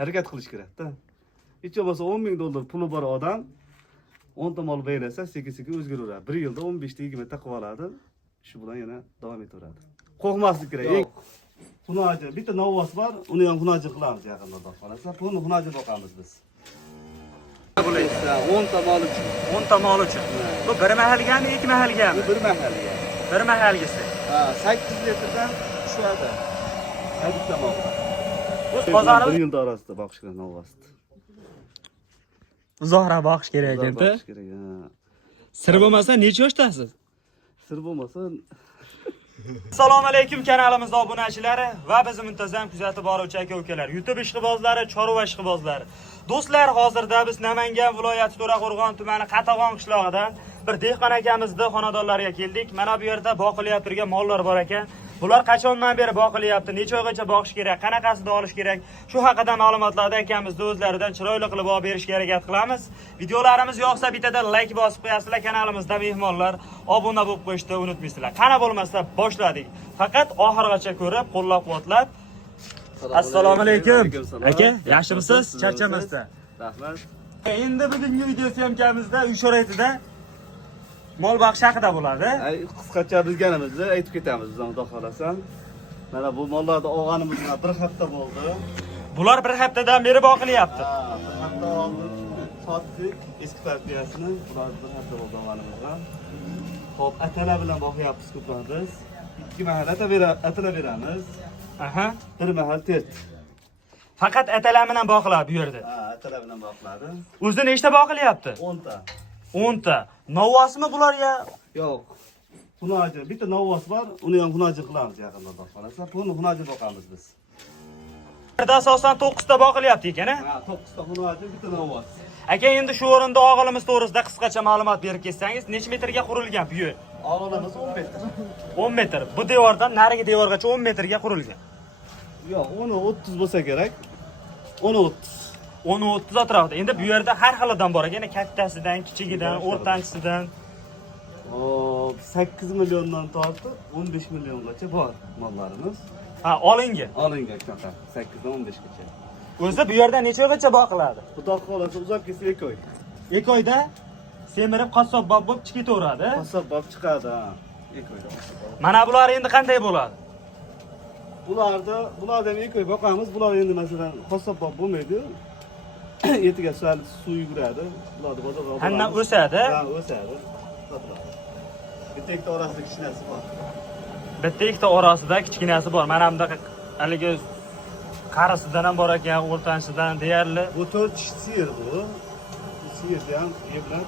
harakat qilish kerak-da. Hech bo'lmasa 10 ming dollar puli bor odam 10 ta mol beylasa, sekin-sekin o'zgaraveradi. 1 yilda 15 ta 20 ta qilib oladi. Shu bilan yana davom etaveradi. Qo'rqmaslik kerak. Eng xunoji bitta novvos bor, uni ham xunoji qilamiz yaqinda xudo xolasa. Buni xunoji boqamiz biz. Bo'laysa 10 ta mol uchun. 10 ta mol uchun. Bu bir mahalgami, ikki mahalgami? Bu bir mahalga. Bir mahalgisi. Ha, 8 litrdan tushadi. Bitta mol. Bu qozoni 1 yilda orasida boqish kerak novvosni. uzoqroq boqish kerak ekan-da. Boqish kerak. Sir bo'lmasa necha yoshdasiz? Sir bo'lmasa Assalomu alaykum kanalimizda obunachilari va bizni muntazam kuzatib boruvchi aka-ukalar, YouTube ishqibozlari, chorva ishqibozlari. Do'stlar, hozirda biz Namangan viloyati To'raqo'rg'on tumani Qatag'on qishlog'idan bir dehqon akamizning xonadonlariga keldik. Mana bu yerda boqilyapti turgan mollar bor ekan. Bular qachondan beri boqilyapti, necha oygacha boqish kerak, qanaqasida olish kerak, shu haqida ma'lumotlarni akamizni o'zlaridan chiroyli qilib olib berishga harakat qilamiz. Videolarimiz yoqsa bittadan like bosib qo'yasizlar, kanalimizda mehmonlar, obuna bo'lib qo'yishni unutmaysizlar. Qana bo'lmasa boshladik. Faqat oxirigacha ko'rib, qo'llab-quvvatlab. Assalomu alaykum. Aka, yaxshimisiz? Charchamasdan. Rahmat. Endi bugungi video syomkamizda uy sharoitida mol boqish haqida bo'ladi. Qisqacha bilganimizni aytib ketamiz bizdan xudo xolasan. Mana bu mollarni olganimizga 1 hafta bo'ldi. Bular 1 haftadan beri boqilyapti. Ha, 1 hafta oldin sotdik eski partiyasini. Bular 1 hafta bo'ldi olganimizga. Xo'p, atalar bilan boqyapmiz ko'proq biz. 2 mahal atalar beramiz. Aha. 1 mahal tert. Faqat atalar bilan boqiladi bu yerda. Ha, atalar bilan boqiladi. O'zi nechta boqilyapti? 10 ta. 10 ta. Novvosmi bular ya? Yo'q. Xunoji, bitta novvos bor, uni ham xunoji qilamiz yaqinda xudo xolasa. Buni xunoji boqamiz biz. Yerda asosan 9 ta boqilyapti ekan-a? Ha, 9 ta xunoji, bitta novvos. Aka, endi shu o'rinda og'ilimiz to'g'risida qisqacha ma'lumot berib ketsangiz, necha metrga qurilgan bu yer? Og'ilimiz 10 metr. 10 metr. Bu devordan narigi devorgacha 10 metrga qurilgan. Yo'q, 10-30 bo'lsa kerak. 10-30. 10-30 atrofida. Endi bu yerda har xilidan bor ekan, kattasidan, kichigidan, o'rtanchisidan. Hop, 8 milliondan tortib 15 milliongacha bor mollarimiz. Ha, olingan. Olingan faqat 8 dan 15 gacha. O'zi bu yerda necha oygacha boqiladi? Xudo xolasa uzoq kelsa 2 oy. 2 oyda semirib qassobbob bo'lib chiqib ketaveradi. Qassobbob chiqadi, ha. 2 oyda. Mana bular endi qanday bo'ladi? Bulardan 2 oy boqamiz. Bular endi masalan qassobbob bo'lmaydi. Etiga suv yuguradi. Bularni bozorga olib. Hanna o'sadi. Ha, o'sadi. Bitta ikkita orasida kichkinasi bor. Bitta ikkita orasida kichkinasi bor. Mana bunda haligi qarisidan ham bor ekan, o'rtanchisidan deyarli. Bu 4 sir bu. Bu sirni ham yeblab.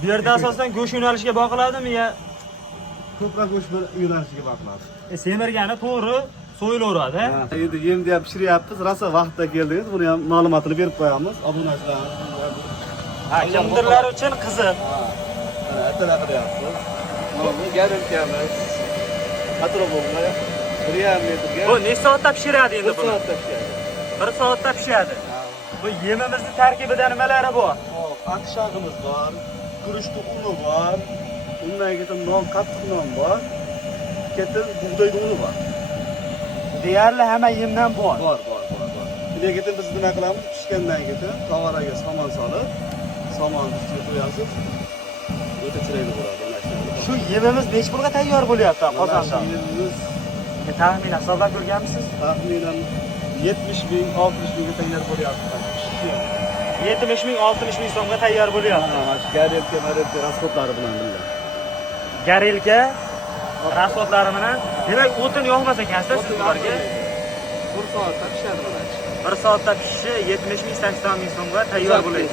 Bu yerda asosan go'sht yo'nalishiga boqiladimi yo? Ko'proq go'sht yo'nalishiga boqiladi. Semirgani to'g'ri so'yilaveradi. Endi yemni ham pishiryapmiz. Rosa vaqtda keldingiz. Buni ham ma'lumotini berib qo'yamiz. Obunachilar. Ha, kimdirlar uchun qiziq. Mana atalar qilyapmiz. Mana bu garantiyamiz. Atrofimizda 1,5 metrga. Bu necha soatda pishiradi endi 1 buni? soatda pishadi. 1 soatda pishadi. Bu yemimizning tarkibida nimalari bor? Hop, qattiqshog'imiz bor, guruch tuxumi bor, undan keyin non, qattiq non bor, ketin bug'doy uni bor. Deyarli hamma yemdan bor. Bor. Undan keyin biz nima qilamiz? Pishgandan keyin tovaraga somon solib, somonni ustiga qo'yasiz. O'ta chiroyli bo'ladi mana shu. Shu yemimiz necha pulga tayyor bo'lyapti qozonda? Yemimiz Taxmin hisoblab ko'rganmisiz? taxminan 70 ming, 60 mingga tayyor bo'lyapti. 70 ming, 60 ming so'mga tayyor bo'lyapti. Ha, garelka, rasxodlari bilan birga. Garelka rasxodlari bilan. Demak, o'tin yo'qmas ekan-siz ularga. 1 soatda pishadi mana. 1 soatda pishishi 70 ming, 80 ming so'mga tayyor bo'ladi.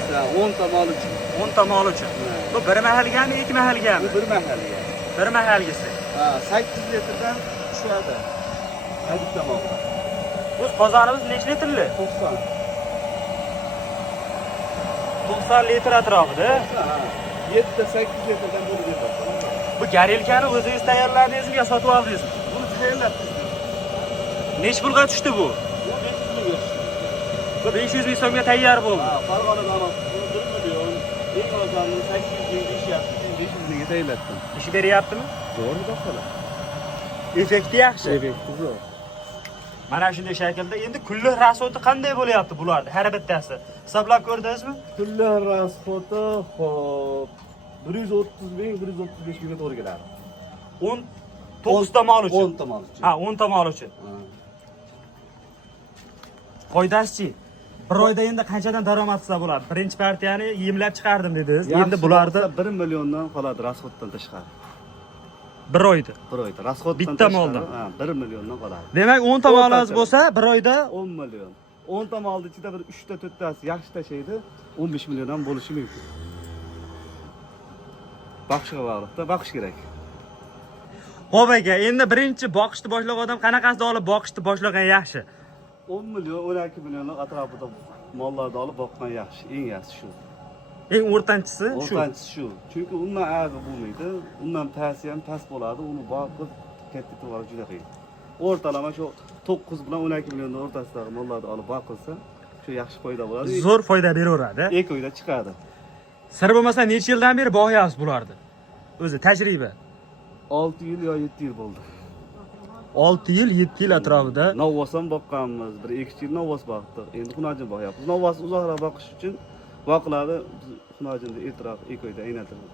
10 ta mol uchun. 10 ta mol uchun. Bu bir mahalgami, ikki mahalgami? Bu 1 mahalga. Bir mahalgisi. Ha, 8 litrdan tushadi. Bitta mol. Bu qozonimiz necha litrli? 90. 90 litr atrofida. Ha, 7-8 litrdan bo'lib ketadi. Bu garelkani o'zingiz tayyorladingizmi yo sotib oldingizmi? Buni tayyorlabmiz. Necha pulga tushdi bu? Bu 500 ming tushdi. Bu 500 ming so'mga tayyor bo'ldi. Ha, Farg'onadan olib, 1 million, eng ozg'ini 800 ming deyishyapti. 500 mingga tayyorlatdim. Ish beryaptimi? Zo'r baholar. Effekti yaxshi. Effekti zo'r. Mana shunday shaklda endi kunlik rasxoti qanday bo'lyapti bularni har bittasi? Hisoblab ko'rdingizmi? Kunlar rasxoti hop 130 ming, 135 mingga to'g'ri keladi. 19 ta mol uchun. 10 ta mol uchun. Ha, 10 ta mol uchun. Foydasi-chi? Bir oyda endi qanchadan daromad qilsa bo'ladi? Birinchi partiyani yemlab chiqardim dedingiz. Endi bularda 1 milliondan qoladi rasxotdan tashqari. bir oyda. Bir oyda rasxotdan Bitta tashqari, moldan. Ha, 1 milliondan qoladi. Demak 10 ta molingiz bo'lsa, bir oyda 10 million. 10 ta molni ichida bir 3 ta 4 tasi yaxshi tashlaydi, 15 million ham bo'lishi mumkin. Boqishga bog'liqda, boqish kerak. Xo'p aka, endi birinchi boqishni boshlagan odam qanaqasida olib boqishni boshlagan yaxshi? 10 million, 12 millionlar atrofida mollarni olib boqqan yaxshi, eng yaxshi shu. Eng o'rtanchisi shu. O'rtanchisi shu. Chunki undan ag'i bo'lmaydi, undan pasti ham past bo'ladi, uni boqib katta to'g'ri juda qiyin. O'rtalama shu 9 bilan 12 millionning o'rtasidagi mollarni olib boqilsa, shu yaxshi foyda bo'ladi. Zo'r foyda beraveradi. Ekoyda chiqadi. Sir bo'lmasa necha yildan beri boqyapsiz bularni? O'zi tajriba. 6 yil yo 7 yil bo'ldi. 6 yil, 7 yil atrofida. Novvosdan boqqanmiz, bir 2 yil novvos boqdik. Endi xunojin boqyapmiz. Novvos uzoqroq boqish uchun boqiladi. Xunojinda ertaroq ekoyda aylantirib.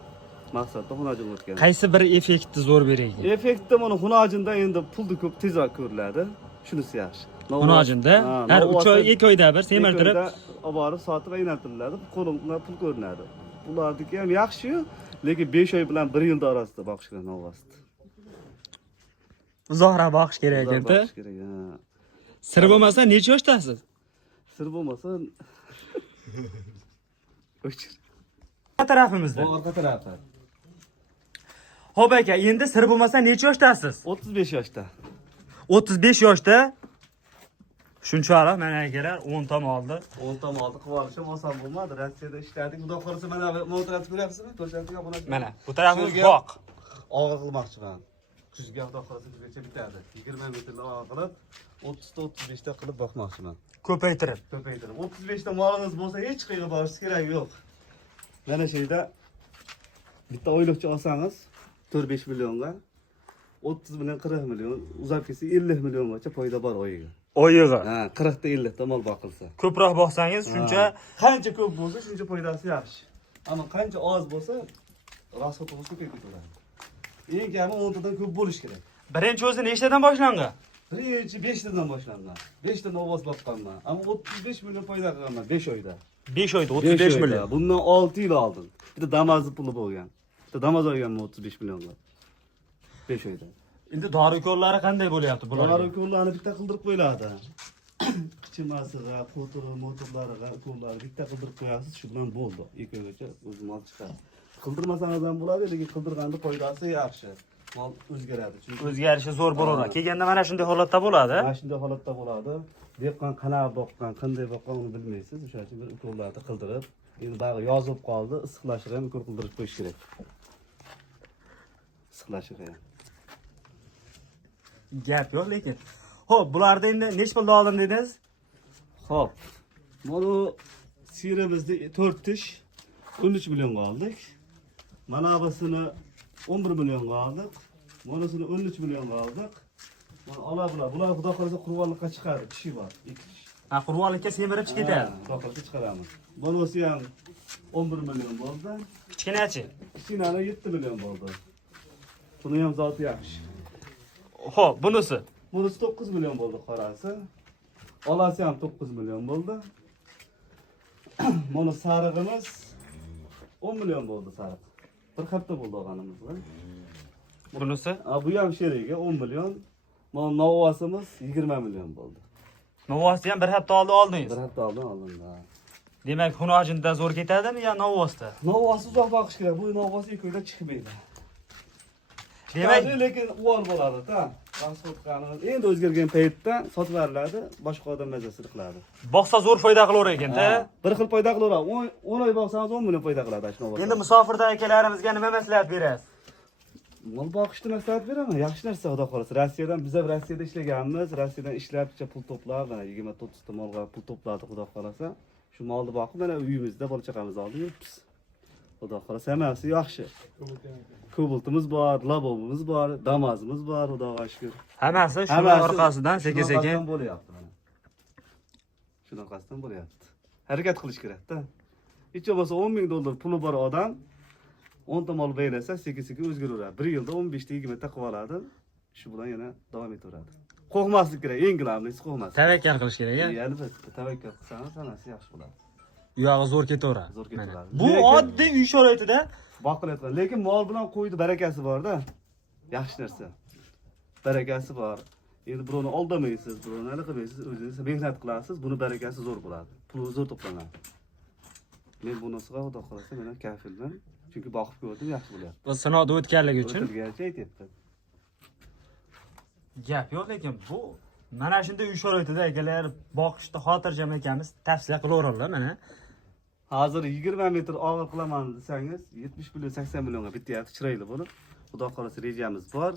Maqsadda xunojin o'tgan. Qaysi bir effektni zo'r beradi? Effektda mana xunojinda endi pulni ko'p tezroq ko'riladi. Shunisi yaxshi. Xunojinda har 3 oy, 2 oyda bir semirtirib olib borib sotib aylantiriladi. Qo'limdan pul ko'rinadi. Bularniki ham yaxshi-yu, lekin 5 oy bilan 1 yilda orasida boqish kerak novvosni. uzoqroq boqish kerak ekan-da. Boqish kerak, ha. Sir bo'lmasa necha yoshdasiz? Sir bo'lmasa o'chir. Bu tarafimizda. Bu orqa tarafi. Xo'p aka, endi sir bo'lmasa necha yoshdasiz? 35 yoshda. 35 yoshda. Shunchalik mana akalar 10 ta oldi. 10 ta molni qilib olishim oson bo'lmadi. Rossiyada ishladik. Xudo xohlasa mana bu motorni ko'ryapsizmi? To'shantiga buni. Mana bu tarafimiz boq. Og'ir qilmoqchiman. Kuzga xudo xohlasa kuzgacha bitadi. 20 metrli og'ir qilib 30 ta 35 ta qilib boqmoqchiman. Ko'paytirib. 35 ta molingiz bo'lsa hech qayerga borishingiz kerak yo'q. Mana shu yerda bitta oylikcha olsangiz 4-5 millionga 30 million 40 million, uzab kelsa 50 milliongacha foyda bor oyiga. Oyig'i. Ha, 40 ta 50 ta mol boqilsa. Ko'proq boqsangiz shuncha Qancha ko'p bo'lsa, shuncha foydasi yaxshi. Ammo qancha oz bo'lsa, rasxotimiz ko'payib ketadi. Eng kami 10 tadan ko'p bo'lish kerak. birinchi o'zi nechtadan boshlangan? Birinchi 5 tadan boshlangan. 5 ta novvos boqqanman. Ammo 35 million foyda qilganman 5 oyda. 5 oyda 35 million. Bundan 6 yil oldin. Bitta Damas'ni puli bo'lgan. Bitta Damas olganman 35 millionga. 5 oyda. Endi dori-ko'rlari qanday bo'lyapti bularga? Dori-ko'rlarni bitta qildirib qo'yiladi. Chimasiga, motorlariga, ukollarni bitta qildirib qo'yasiz, shu bilan bo'ldi. 2 oygacha o'zi mol chiqadi. Qildirmasangiz ham bo'ladi, lekin qildirganda foydasi yaxshi. Mol o'zgaradi. Chunki O'zgarishi zo'r bo'laveradi. Kelganda mana shunday holatda bo'ladi. mana shunday holatda bo'ladi. Dehqon qanaqa boqqan, qanday boqqan uni bilmaysiz. O'sha uchun bir ukollarni qildirib, endi bag'i yozib qoldi, issiqlashiga ham ukol qildirib qo'yish kerak. Issiqlashiga ham. Gap yo'q lekin. Xo'p, bularda endi nechta pulda oldim dedingiz? Xo'p. Mana sirimizni 4 tish 13 millionga oldik. Mana busini 11 millionga oldik. Manasini 13 millionga oldik. Mana ola bular xudo xolasa qurbonlikqa chiqadi, tishi bor, 2 tish. Ha, qurbonlikka semirib ketadi. Xudo xolasa chiqaramiz. Bunisi ham 11 million bo'ldi. Kichkinachi. Kichkinani 7 million bo'ldi. Buni ham zoti yaxshi. Xo'p, bunisi. Bunisi 9 million bo'ldi qorasi. Olasi ham 9 million bo'ldi. Mana sarig'imiz 10 million bo'ldi sariq. Bir hafta bo'ldi olganimiz. Bunisi? Bu ham sheriga 10 million. Mana novvosimiz 20 million bo'ldi. Novvosni ham bir hafta oldin oldingiz. Bir hafta oldin oldim. Demak, xunojinda zo'r ketadimi yo novvosda? Novvosi uzoq boqish kerak. Bu novvosi 2 oyda chiqmaydi. Demak, lekin uval bo'ladi-da. Transportlarimiz endi o'zgargan paytda sotib beriladi, boshqa odam mazasini qiladi. boqsa zo'r foyda qilaverar ekan-da. Bir xil foyda qilaveradi. 10 oy boqsangiz 10 million foyda qiladi shu novvos. Endi musofirda akalarimizga nima maslahat berasiz? Mol boqishni maslahat beraman. Yaxshi narsa xudo xolasa. Rossiyadan biz ham Rossiyada ishlaganmiz. Rossiyadan ishlabcha pul to'plab, mana 20-30 ta molga pul to'pladi xudo xolasa. Shu molni boqib, mana uyimizda bola chaqamizni olib yuribmiz. Xudo xolasa hammasi yaxshi. Kobaltimiz bor, labobimiz bor, damazimiz bor, Xudoga shukr. Hammasi shu orqasidan sekin-sekin bo'lyapti mana. Shunaqasidan bo'lyapti. Harakat qilish kerak-da. Hech bo'lmasa 10 ming dollar puli bor odam 10 ta mol beylasa sekin-sekin o'zgaraveradi. 1 yilda 15 ta 20 ta qilib oladi. Shu bilan yana davom etaveradi. Qo'rqmaslik kerak, eng glavniysi qo'rqmaslik. tavakkal qilish kerak ya. Albatta, tavakkal qilsangiz hammasi yaxshi bo'ladi. Uyog'i zo'r ketaveradi. Zo'r ketaveradi. Bu oddiy uy sharoitida Boqilayotgan, lekin mol bilan qo'ydi barakasi bor-da. Yaxshi narsa. Barakasi bor. Endi birovni oldamaysiz, birovni nima qilmaysiz, o'zingiz mehnat qilasiz, buni barakasi zo'r bo'ladi. Puli zo'r to'planadi. Men bunisiga xudo xolasa meni kafilman. Chunki boqib ko'rdim, yaxshi bo'lyapti. bu sinovdan o'tganligi uchun O'tirgancha aytyapti. gap yo'q, lekin bu mana shunday uy sharoitida akalar boqishda xotirjam ekanmiz, tavsiya qilaveradilar mana. Hozir 20 metr og'ir qilaman desangiz, 70 million 80 millionga bityapti, chiroyli bo'lib. Xudo xolasa rejamiz bor.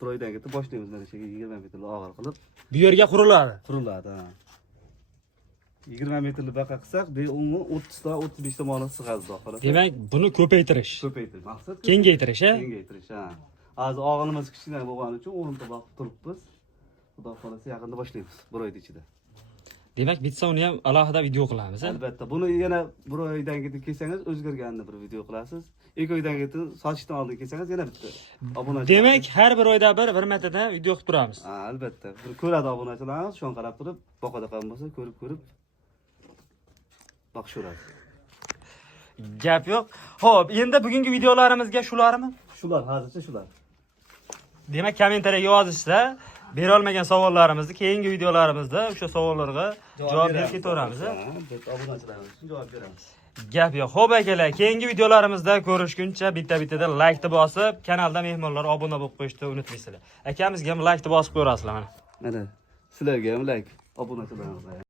Bir oydan keyin boshlaymiz mana shu 20 metr og'ir qilib Bu yerga quriladi. quriladi. 20 metrli baqa qilsak, bu 30 ta 35 ta mol sig'adi xudo xolasa. Demak, buni ko'paytirish, Ko'paytirish maqsad. kengaytirish, ha? Kengaytirish, ha. Hozir og'ilimiz kichkina bo'lgani uchun 10 ta boqib turibmiz. Xudo xolasa yaqinda boshlaymiz, bir oyda ichida. Demak, bitsa uni ham alohida video qilamiz, ha? Albatta, buni yana bir oydan keyin kelsangiz o'zgarganini bir video qilasiz. 2 oydan keyin sochishdan oldin kelsangiz yana bitta obunachi. Demak, har bir oyda bir martadan video qilib turamiz. Ha, albatta. Bir ko'radi obunachilarimiz, shon qarab turib, boqada qolgan bo'lsa, ko'rib boqishaveradi. Gap yo'q. Xo'p, endi bugungi videolarimizga shularmi? Shular, hozircha shular. Demak, kommentariyaga yozishsa, bera olmagan savollarimizni keyingi videolarimizda o'sha savollarga javob berib ketaveramiz, ha? Albatta, obunachilarimiz uchun javob beramiz. Gap yo'q. Xo'p akalar, keyingi videolarimizda ko'rishguncha bitta-bittadan like bosib, kanalda mehmonlar obuna bo'lib qo'yishni unutmaysizlar. Akamizga ham like bosib qo'yasizlar mana. Mana, sizlarga ham like, obunachilarimizga.